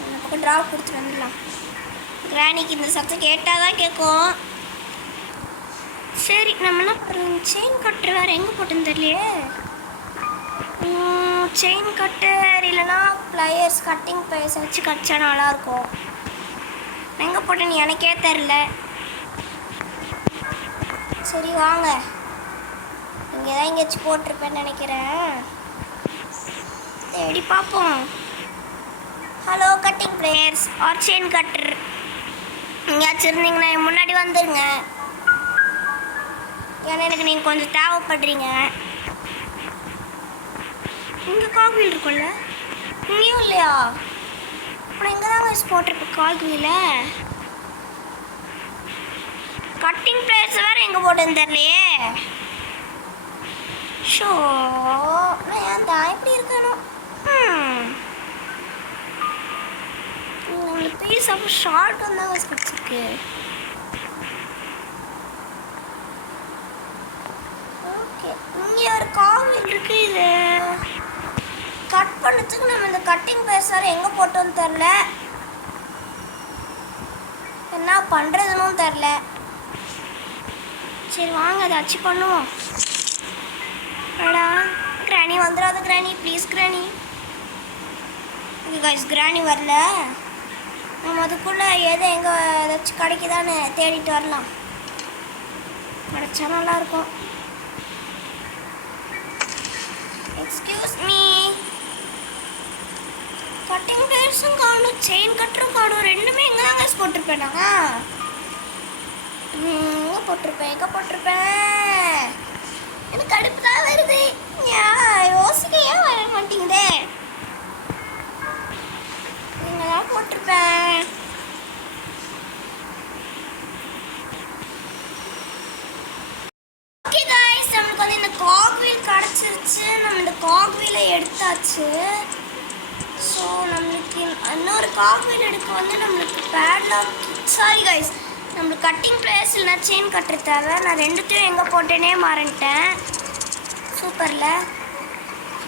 இந்த பக்கம் ட்ராப் கொடுத்துட்டு வந்துடலாம். கிராணிக்கு இந்த சத்தம் கேட்டால் தான் கேட்கும். சரி நம்ம என்ன பண்ணுறோம், செயின் கட்டுற வேறு எங்கே போட்டுன்னு தெரியலையே. செயின் கட்டர் இல்லைன்னா ப்ளையர்ஸ் கட்டிங் ப்ளையர்ஸ் வச்சு கடிச்சா நல்லாயிருக்கும். எங்கே போட்டேன்னு எனக்கே தெரில. சரி வாங்க, இங்கே தான் எங்கேயாச்சும் போட்டிருப்பேன்னு நினைக்கிறேன். தேடி பார்ப்போம். Hello cutting pliers or chain cutter, எங்கேயாச்சும் இருந்தீங்கன்னா முன்னாடி வந்துடுங்க. ஏன்னா எனக்கு நீங்கள் கொஞ்சம் தேவைப்படுறீங்க. இங்கே காக்வீல் இருக்கும்ல, இங்கேயும் இல்லையா? ஆனால் இங்கே தான் வயசு போட்டிருப்பேன் காக்வீல. கட்டிங் ப்ளேயர்ஸ் வேறு எங்கே போட்டுன்னு தெரியலையே. ஷோ, நான் ஏன் தான் இப்படி இருக்கணும்? நம்மளுக்கு பீஸ் அப்போ ஷார்ட் வந்தால் வயசு கிடச்சிருக்கு. ஓகே, இங்கே ஒரு காக்வீல் இருக்குது. இது கட் பண்ணதுக்கு நம்ம இந்த கட்டிங் பேசார் எங்கே போட்டோன்னு தெரில, என்ன பண்ணுறதுன்னு தெரில. சரி வாங்க அதை அச்சு பண்ணுவோம். அடா கிராணி வந்துடாத கிராணி, ப்ளீஸ் கிராணி. ஓகே கைஸ், கிராணி வரல. நம்ம அதுக்குள்ளே எது எங்கே ஏதாச்சும் கிடைக்குதான்னு தேடிட்டு வரலாம். கிடைச்சா நல்லாயிருக்கும். எக்ஸ்கியூஸ் மீ, கட்டிங் ப்ளேயர்ஸும் காணும், செயின் கட்டரும் காணும். ரெண்டுமே எங்கே தான் கைஸ் போட்டிருப்பேன். நான் எங்கே போட்டிருப்பேன் எனக்கு அடுப்பு தான் வருது. யோசிக்க ஏன் வர மாட்டேங்குதே. இங்கே தான் போட்டிருப்பேன். ஓகே காய்ஸ், நம்மளுக்கு வந்து இந்த காக்வீல் கிடச்சிருச்சு. நம்ம இந்த காக்வீலை எடுத்தாச்சு. ஸோ நம்மளுக்கு இன்னொரு காக்வீல் எடுக்க வந்து நம்மளுக்கு பேட்லாக். சாரி கைஸ், நம்மளுக்கு கட்டிங் ப்ளேயர்ஸ் இல்லைனா செயின் கட்டுற தேவை. நான் ரெண்டுத்தையும் எங்கே போட்டேனே மறந்துட்டேன். சூப்பரில்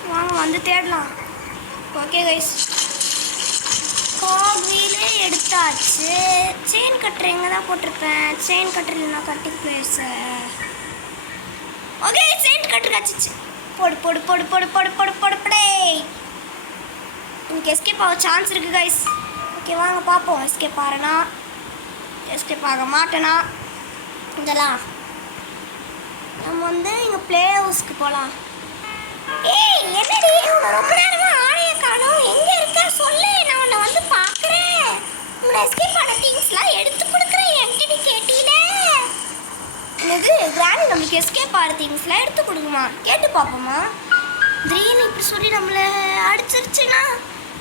வாங்க வந்து தேடலாம். ஓகே கைஸ், காக்வீலே எடுத்தாச்சு. செயின் கட்டுற எங்கே தான் போட்டிருப்பேன். செயின் கட்டுற இல்லைனா கட்டிங் ப்ளேயர்ஸை. ஓகே, செயின் கட்டுற கச்சிச்சு. போடு போடு போடு போடு போடு போடு போடு படே. எனக்கு எஸ்கேப் ஆக சான்ஸ் இருக்குது கைஸ். ஓகே வாங்க பார்ப்போம், எஸ்கேப் ஆகிறேனா எஸ்கேப் ஆக மாட்டேனா. இதெல்லாம் நம்ம வந்து இங்கே ப்ளே ஹவுஸ்க்கு போகலாம். ஏய் என்னடி உன்னை ரொம்ப நேரமாக ஆளைய காணோம், எங்கே இருக்க சொல்லு, நான் உன்னை வந்து பார்க்குறேன். உங்களை எஸ்கேப் ஆன திங்ஸ்லாம் எடுத்து கொடுக்குறேன். என்கிட்ட கேட்டீல என்னது கிராணி நம்மளுக்கு எஸ்கேப் ஆகிற திங்ஸ்லாம் எடுத்து கொடுக்குமா? கேட்டு பார்ப்போமா? திடீர்னு இப்படி சொல்லி நம்மளை அடிச்சிருச்சுன்னா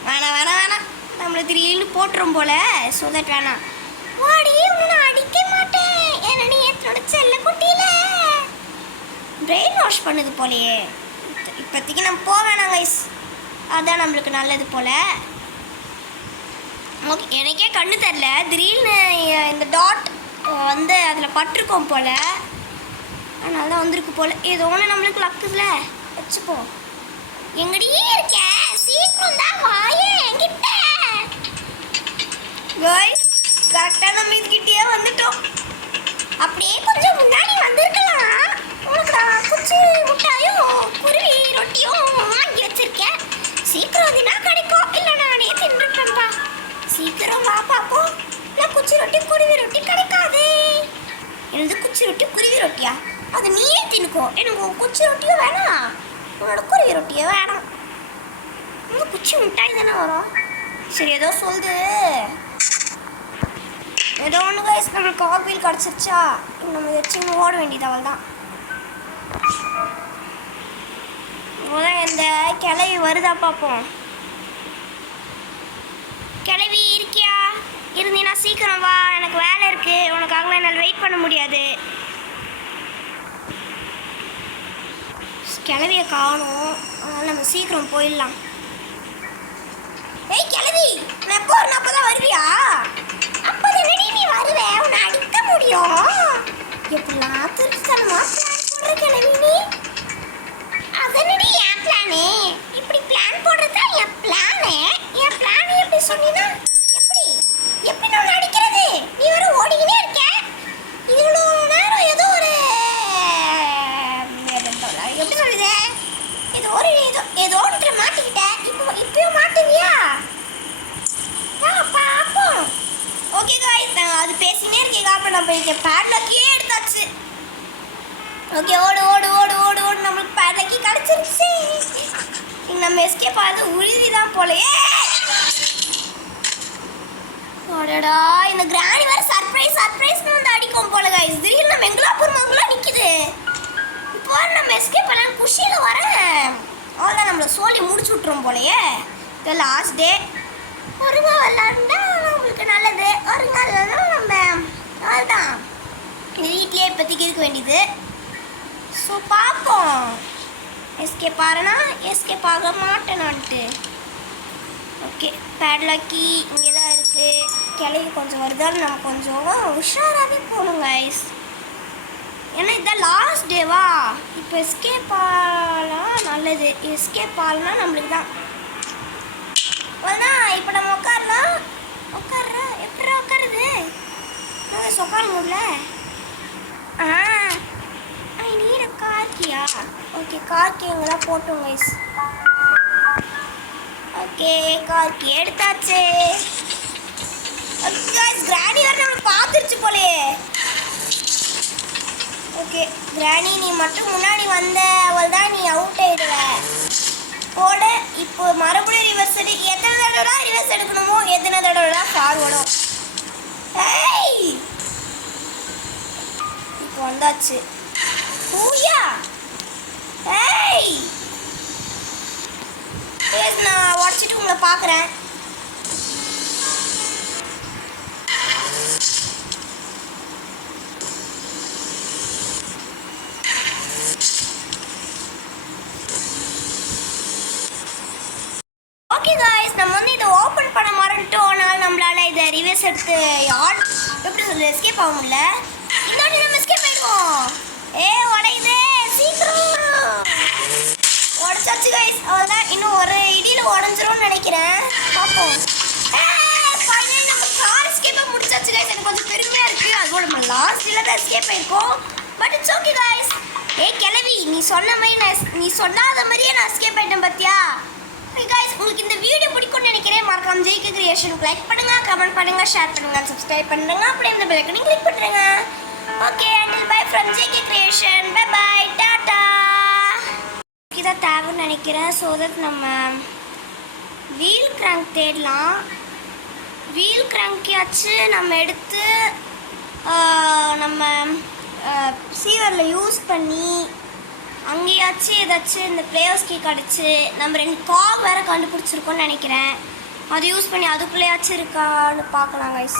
வேணாம் வேணாம் வேணாம், நம்மளை திடீர்னு போட்டுரும் போல. ஸோ தட் வேணாம். வாடி, உன்னை நான் அடிக்க மாட்டேன். ஏன்னா நீ என்னோட செல்ல குட்டியில பிரெயின் வாஷ் பண்ணுது போலையே. இப்போதைக்கு நம்ம போக வேணாம் கைஸ், அதான் நம்மளுக்கு நல்லது போல. ஓகே, எனக்கே கண்ணு தெரில, திடீர்னு இந்த டாட் வந்து அதில் பட்டிருக்கோம் போல், அதனால தான் வந்திருக்கு போல். ஏதோ ஒன்று நம்மளுக்கு லக்குல வச்சுப்போம். எங்கடியே இருக்க, சீக்கிரம் தான் வாயே என்கிட்ட. கைஸ், கரெக்டாக நம்ம இதுக்கிட்டே வந்துட்டோம். அப்படியே கொஞ்சம் முன்னாடி வந்துருக்கலாம். உனக்கு நான் குச்சி முட்டாயும் குருவி ரொட்டியும் வாங்கி வச்சிருக்கேன். சீக்கிரம் வந்தீங்கன்னா கிடைக்கும், இல்லை நானே தின்றுப்பேன்ப்பா. சீக்கிரம் வா பார்ப்போம். இல்லை குச்சி ரொட்டி குருவி ரொட்டி கிடைக்காது. எனது குச்சி ரொட்டி குருவி ரொட்டியா? அது நீயே தின்னுக்கோ. எனக்கு குச்சி ரொட்டியும் வேணாம், உன்னோட குருவி ரொட்டியும் வேணாம். இந்த குச்சி முட்டாய் தானே வரும். சரி ஏதோ சொல்லுது. ஏதோ ஒன்று கைஸ், நம்மளுக்கு காக்வீல் கிடச்சிருச்சா? நம்ம வச்சு ஓட வேண்டியது அவள் தான். இந்த கிளவி வருதா பார்ப்போம். கிளவி இருக்கியா? இருந்தீங்கன்னா சீக்கிரம் வா, எனக்கு வேலை இருக்குது. உனக்காக என்னால் வெயிட் பண்ண முடியாது. கிளவியை காணும், அதனால் நம்ம சீக்கிரம் போயிடலாம். ஏய் கிளவி, நான் எப்போ வரணும்? அப்போ தான் வருவியா? அப்போ தானே நீ வருவேன், உன்னை அடிக்க முடியும். எப்படிலாம் திருத்தனமா பிளான் போடுற கிளவி நீ. அதனடி என் பிளானு. இப்படி பிளான் போடுறது தான் என் பிளானு. என் பிளான் எப்படி சொன்னீங்கன்னா எப்படி எப்படி நான் அடிக்கிறது? நீ வர ஓடிக்கினே இருக்க. இவ்வளோ நேரம் ஏதோ ஒரு எப்படி சொல்லுது, ஏதோ ஒரு ஏதோ ஒன்றில் மாட்டி ஓகே பேட்லாக்கியே எடுத்தாச்சு. ஓகே ஓடு ஓடு ஓடு ஓடு ஓடு நம்மளுக்கு பேட்லாக்கி கிடச்சிருச்சு. நம்ம எஸ்கேப் ஆகுது உறுதி தான் போலயே. அடடா இந்த கிராணி வேற சர்ப்ரைஸ் சர்ப்ரைஸ்னு வந்து அடிக்கும் போல கைஸ். திடீர்னு நம்ம எங்களாப்பூர் மங்களா நிற்குது. இப்போ நம்ம எஸ்கேப் பண்ணலாம் குஷியில் வரேன். அவ்வளோதான் நம்மளை சோழி முடிச்சு விட்ருவோம் போலயே. இது லாஸ்ட் டே. ஒரு நாள் விளாண்டா நம்மளுக்கு நல்லது, ஒரு நாள் நம்ம அதுதான் வீட்லேயே இப்போதைக்கு இருக்க வேண்டியது. ஸோ பார்ப்போம் எஸ்கேப் ஆகிறேன்னா எஸ்கேப் ஆக மாட்டேனான்ட்டு. ஓகே பேட்லாக்கி இங்கே தான் இருக்குது. கிளவி கொஞ்சம் வருதாலும் நம்ம கொஞ்சம் உஷாராகவே போகணும் கைஸ். ஏன்னா இதுதான் லாஸ்ட் டேவா. இப்போ எஸ்கேப் ஆகலாம் நல்லது. எஸ்கேப் ஆகலன்னா நம்மளுக்கு தான் அவ்வளோதான். இப்போ நம்ம உட்காரலாம். உட்கார்ற எப்படி உட்காருது உட்கார முடியல. ஐ நீட் கார்கியா. ஓகே கார்கி இங்கே தான் போட்டோம் கைஸ். ஓகே கார்கி எடுத்தாச்சு. கிராணி வேறு நம்ம பார்த்துருச்சு போலே. ஓகே கிராணி நீ மட்டும் முன்னாடி வந்த அவள் தான் நீ அவுட் ஆயிடுவ போட. இப்போ மறுபடியும் ரிவர்ஸ் எத்தனை தடவை ரிவர்ஸ் எடுக்கணுமோ எத்தனை தடவை ஃபார்வர்டும். ஏய் இப்போ வந்தாச்சு. ஊயா ஏய் நான் உடச்சிட்டு உங்களை பார்க்குறேன். ஓகே காய்ஸ் நம்ம வந்து இதை ஓப்பன் பண்ண மறந்துட்டோம்னால நம்மளால இதை ரிவர்ஸ் எடுத்து யார் எப்படி சொல்ல எஸ்கேப் ஆக முடியல. இந்த வாட்டி நம்ம எஸ்கேப் ஆகிடுவோம். உடையுது சீக்கிரம் உடச்சாச்சு கைஸ். அவ்வளோதான் இன்னும் ஒரு இடியில் உடஞ்சிரும்னு நினைக்கிறேன். பார்ப்போம். நம்ம கார் எஸ்கேப்பாக முடிச்சாச்சு கைஸ். எனக்கு கொஞ்சம் பெருமையாக இருக்குது. அதுவும் நம்ம லாஸ்ட்டில் தான் எஸ்கேப் ஆகிருக்கோம். But it's okay guys. கிளவி நீ சொன்ன மாதிரி நீ சொல்லாத மாதிரியே நான் எஸ்கேப் ஆகிட்டேன் பார்த்தியா. கைஸ் உங்களுக்கு இந்த வீடியோ பிடிக்கும்னு நினைக்கிறேன். மறக்காம ஜேகே கிரியேஷனுக்கு லைக் பண்ணுங்க, கமெண்ட் பண்ணுங்க, ஷேர் பண்ணுங்க, சப்ஸ்கிரைப் பண்ணுங்க, அப்படியே இந்த பெல் ஐகானை கிளிக் பண்ணுங்க. Okay until bye from JK creation. Bye bye டாடா. இதான் தேவைன்னு நினைக்கிறேன். ஸோ தட் நம்ம வீல் கிராங்க் தேடலாம். வீல் கிராங்கையாச்சு நம்ம எடுத்து நம்ம சீவரில் யூஸ் பண்ணி அங்கேயாச்சும் ஏதாச்சும் இந்த பிளேயர்ஸ் கீ கிடச்சி நம்ம 2 கார் வேறு கண்டுபிடிச்சிருக்கோன்னு நினைக்கிறேன். அதை யூஸ் பண்ணி அதுக்குள்ளேயாச்சும் இருக்கான்னு பார்க்கலாம் கைஸ்.